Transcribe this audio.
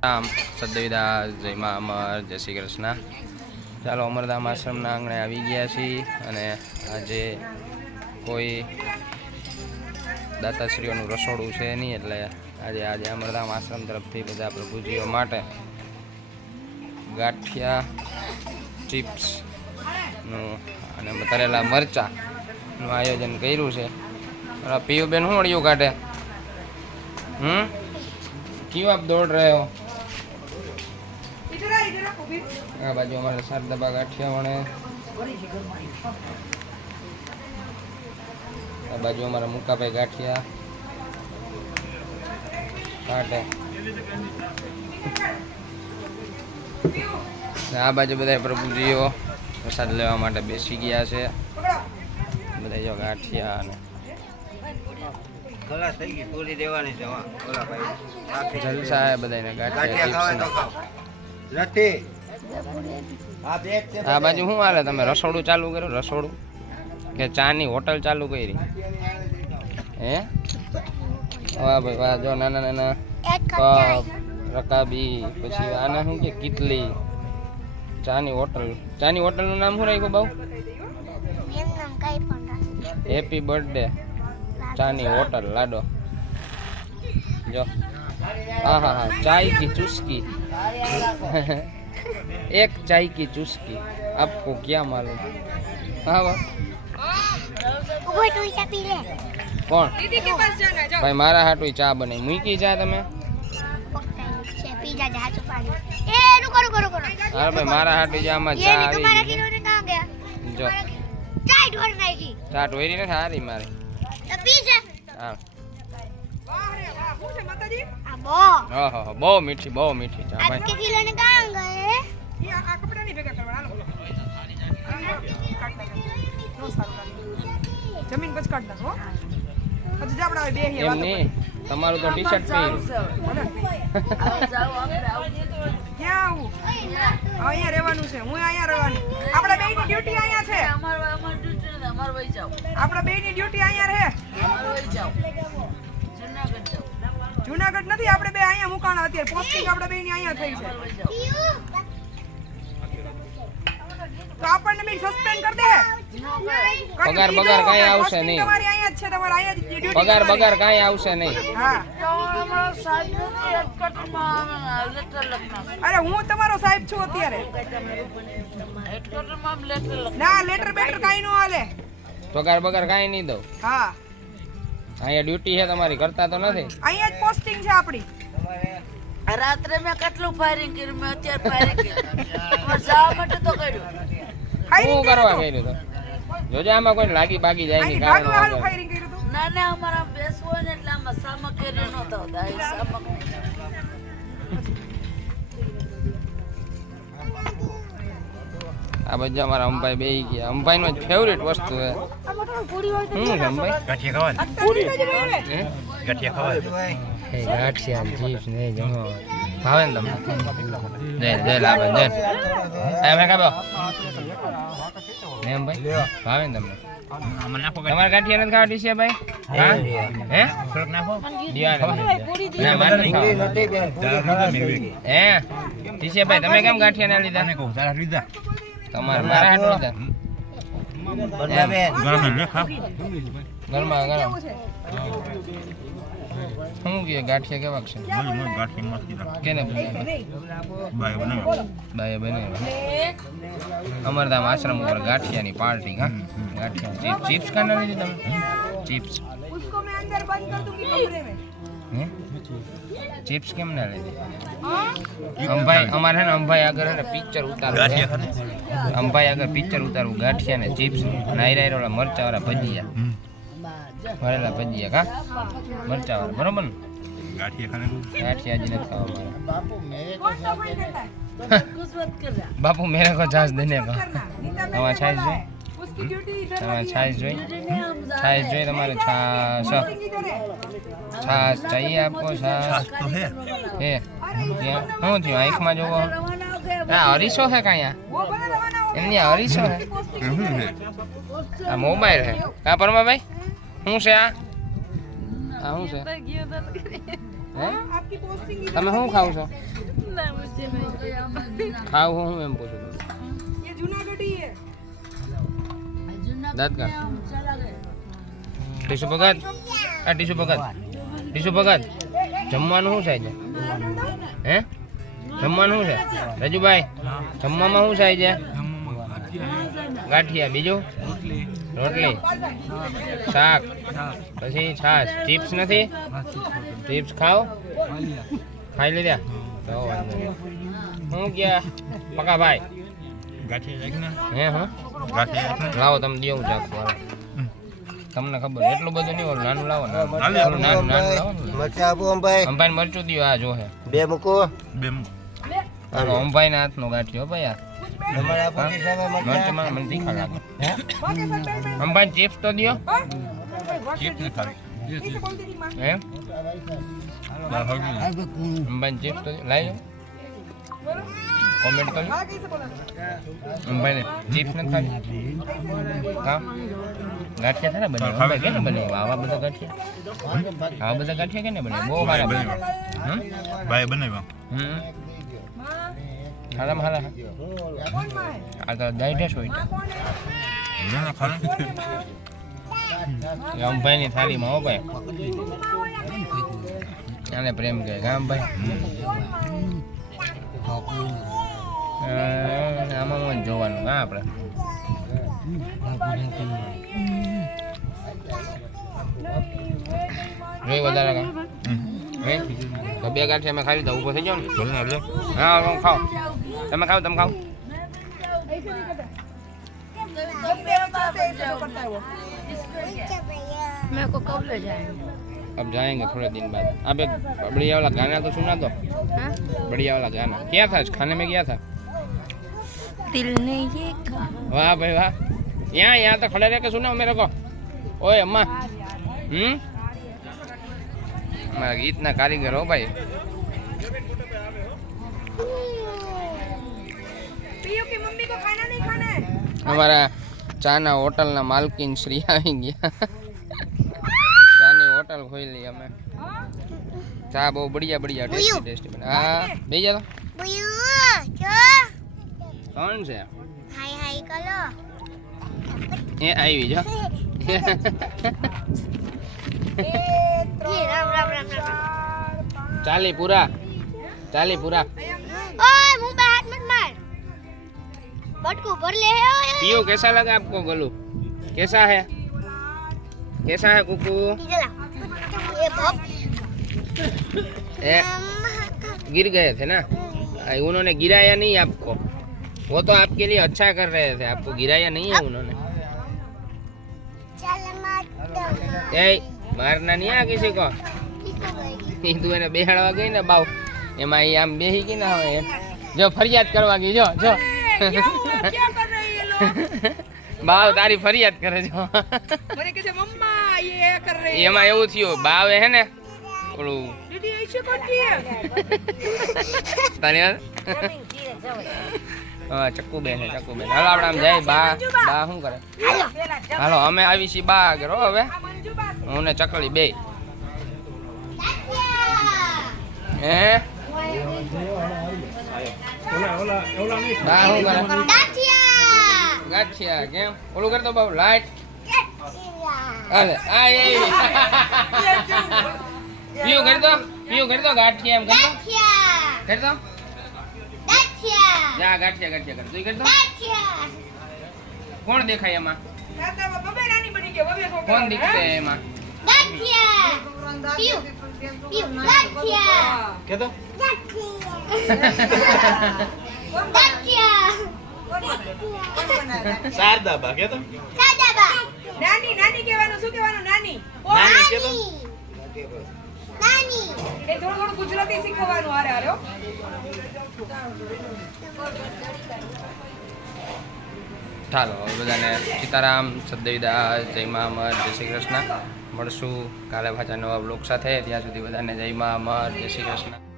રામ સદવિદા જય મા અમર જય શ્રી કૃષ્ણ। ચાલો અમરધામ આશ્રમના આંગણે આવી ગયા છીએ અને આજે કોઈ દાતાશ્રીઓનું રસોડું છે નહીં, એટલે આજે અમરધામ આશ્રમ તરફથી બધા પ્રભુજીઓ માટે ગાંઠિયા ચિપ્સનું અને તરેલા મરચાંનું આયોજન કર્યું છે। પીયુબેન શું અડિયું કાઢે? क्यों आप दौड़ रहे हो? हाँ बाजू हमारे साथ दबा गाठिया बने, बाजू हमारा मुक्का पे गाठिया काटे, आ बाजू બધા પ્રભુજીઓ પ્રસાદ લેવા માટે બેસી ગયા છે। બધા જો ગાંઠિયા અને ખલાસ થઈ ગઈ પૂરી દેવાની છે। હા ઓલા ભાઈ જલસા હે બધાને ગાંઠિયા નથી આ બેગ છે। આ બાજુ શું હાલે? તમે રસોડું ચાલુ કર્યું? રસોડું કે ચાની હોટલ ચાલુ કરી? હે વાહ ભાઈ વાહ! જો નાના નાના કપ રકાબી, પછી આના શું કે કિટલી, ચાની હોટલનું નામ શું રાખ્યું બાઉ? હેપી બર્થડે ચાની होटल लाडो। जो हाँ हाँ हाँ चाय की चुस्की एक चाय की चुस्की आपको क्या मालूम? हाँ कौन भाई मारा हाटू चा बने मुई चा तमे? अरे भाई मारा हाटू चा में चा जो चा ढोरी ने हारी मारे બહુ મીઠી ચા ભાઈ। જમીન પછી કાઢ નાખો પછી આપણે બે હે એમ નહીં, તમારું તો ટી શર્ટ પહેર્યું ક્યાં આવું? અહીંયા રહેવાનું છે, હું અહીંયા રહેવાની। આપણા બેયની ડ્યુટી અહીંયા છે। આપણા બેયની ડ્યુટી અહીંયા રહે। જૂનાગઢ નથી, આપણે બે અહીંયા મુકાણા। અત્યારે પોસ્ટિંગ આપણે બેયની અહીંયા થઈ છે, તો આપણને બી સસ્પેન્ડ કરી દે। પગાર કાંઈ આવશે નહીં, તમારી અહીંયા જ છે, તમારે અહીંયા જ ડ્યુટી પગાર કાંઈ આવશે નહીં। હા અરે હું તમારો સાહેબ છું અત્યારે। ના લેટર બેટર કાંઈ નો હાલે, પગાર કાંઈ નહીં દઉં। હા અહીંયા ડ્યુટી છે તમારી, કરતા તો નથી। અહીંયા જ પોસ્ટિંગ છે આપણી। રાત્રે મેં કેટલું ફાયરિંગ કર્યું, મેં અત્યારે ફાયરિંગ કર્યું જવા માટે તો કર્યું। શું કરવા કર્યું તો જોજે, આમાં કોઈ લાગી બાગી જાય નહીં। ફાયરિંગ કર્યું હતું? ના ના અમારા બેસવું હોય ને એટલે આમાં સામક કરી ન થતા સામક આ બધા અમારા અંભાઈ બેહી ગયા। અંભાઈ નો ફેવરેટ વસ્તુ છે શું છે અંભાઈ? ગાંઠિયા ગાંઠિયા ચીપ્સ ને જમો ભાવે ને તમને? જય લાભ જય એમ કાબો એમ ભાઈ ભાવે ને તમને? તમારે ગાંઠિયા નથી ખાવા છે ભાઈ? હા હે થોડુંક નાખો ના મારે નહીં ખાવા હે ટીસે ભાઈ તમે કેમ ગાંઠિયા ના લીધા? તમારે મારા હાથ લીધા ગરમા ગરમ શું કે ગાંઠિયા કેવા છે? કેને બાએ બનાવ્યા? અમરધામ આશ્રમ ઉપર ગાંઠિયાની પાર્ટી। હા ગાંઠિયા ચિપ્સ કાના લીધી તમે? ચિપ્સ उसको मैं अंदर बंद कर दूंगी कमरे में। હે ચિપ્સ કેમ ના લીધી? અંભાઈ અમારે હે ને અંભાઈ આગળ હે ને પિક્ચર ઉતારવું છે, અંભાઈ આગળ પિક્ચર ઉતારવું ગાંઠિયા ને ચિપ્સ નાયરા ઓલા મરચા વાળા ભજીયા, ભરેલા ભજીયા કા મરચા વાળા બરોબર ને? ગાંઠિયા હજી નથી ખાવા બાપુ મેરે કો છાશ દેને કો। તમારે છાશ જોઈ? તમારે છાશ જોઈ? છાશ જોઈ તમારે? છાશ चाहिए आपको? छाछ तो है શું થયું આંખમાં જોવો? હા અરીસો હે કાંઈ એમની અરીસો હે? આ મોબાઈલ હે કા પરમાભાઈ? શું છે આ? શું છે? તમે શું ખાવ છો? ખાવ હું એમ પૂછું ये जूनागढ़ी है દાંત કા ટીસુ ભગત આ ટીસુ ભગત જમવાનું શું થાય છે હે જમવાનું શું છે રાજુભાઈ જમવામાં શું થાય છે ગાંઠિયા બીજું રોટલી શાક પછી છાશ ચિપ્સ નથી ચિપ્સ ખાઓ ખાઈ લીધા તો વાંધો નહીં. હું ગયા પકા ભાઈ હે હા લાવો તમે દો હું ચાખું હાલો. તમને ખબર એટલું બધું નહીં હોય નાનું લાવો નાનું લાવો ને મરચાં આપો અંબાઈ અંબાઈ મરચું દો આ જો હે બે મૂકો હાલો અંબાઈ ના હાથનો ગાંઠિયો ભાઈ આ તમારે આપો પૈસા મરચમાં મને તીખા લાગે ओके सर बेल અંબાઈ ચિપ્સ તો દો चिप्स नहीं खावी इसे बोल दे दी मां હે અંબાઈ ચિપ્સ તો લાવી લો बोलो કોમેન્ટ કરજો हां कैसे बोला અંબાઈને ચિપ્સ નથી ખાવી હા ગાંઠિયા થાય ને બને અંબાઈ કેને બને આવા બધા ગાંઠિયા કેને બને બહુ સારા બને ભાઈ બનાવ્યા હમ मां હાલામાં હાલા कौन मां है આ તો ડાયટેસ હોય मां कौन है ખાને कौन है मां અંબાઈની થાળીમાં હો ભાઈ मां हो या नहीं हो આને પ્રેમ કહે ગામ ભાઈ આમાં મને જોવાનું હા આપણે જોઈ વધારે કા હે તો બે ગાંઠિયા મેં ખાઈ લીધા ઊભો થઈ જાઓ ને હા હું ખાઓ તમે ખાઓ ऐसे नहीं करता जब मेरा चाहते ऐसे तो करता है वो मेरे को कब ले जाएंगे अब जाएंगे थोड़े दिन बाद अब एक बढ़िया वाला गाना तो सुना दो हाँ? बढ़िया वाला गाना क्या था आज खाने में क्या था दिल ने ये कहा वाह भाई वाह यहाँ तो खड़े रह के सुनाओ मेरे को ओए अम्मा हमारा गीत ना कारीगर हो भाई पीयू की मम्मी को खाना नहीं खाना है हमारा चाना होटल ना मालकिन श्री આવી ગયા ચાની હોટલ ખોલી અમે हाँ ચા બહુ બઢિયા બઢિયા ટેસ્ટી ટેસ્ટી બને હા બેસી જા કોણ છે એ આવી જો ચાલી પૂરા पियो कैसा लगा आपको गलू कैसा है कुकू ए, गिर गए थे ना उन्होंने गिराया नहीं आपको वो तो आपके लिए अच्छा कर रहे थे आपको गिराया नहीं है उन्होंने ए मारना नहीं आ किसी को તું એને બેહાડવા ગઈ ને બાવ એમાં એ આમ બેહી ગઈ ને હવે એમ જો ફરિયાદ કરવા ગઈ જો જો क्या कर रहे हैं ये लोग બાવ તારી ફરિયાદ કરે છે बोले कैसे मम्मा ये कर रहे हैं એમાં એવું થયું બાવે હે ને ઓલું दीदी ऐसे करती है તારી વાત હા ચક્કુ બેન હાલો આપણે આમ જાય બા શું કરે હાલો અમે આવી છીએ બા આગળ હો હવે मंजू बात હું ને ચકલી બે હે બા શું કરે ગાંઠિયા કેમ ઓલું કરતો બાબુ લાઈટ હાલે આ એ પીયું કરી દો ગાંઠિયા એમ કરી દો જા ગાંઠિયા કર તું કરી દો કોણ દેખાય એમાં दादा बबे रानी बनी के बबे को કોણ દીખતે એમાં કે તો શારદા બા કે તો નાની નાની કહેવાનું શું કહેવાનું નાની નાની કે તો એ થોડું ગુજરાતી શીખવાનું હારે હારે હો. ચાલો હવે બધાને સીતારામ સદદેવીદાસ જય મા અમર જય શ્રી કૃષ્ણ મળશું કાલે પાછા નવા બ્લોગ સાથે ત્યાં સુધી બધાને જય મા અમર જય શ્રી કૃષ્ણ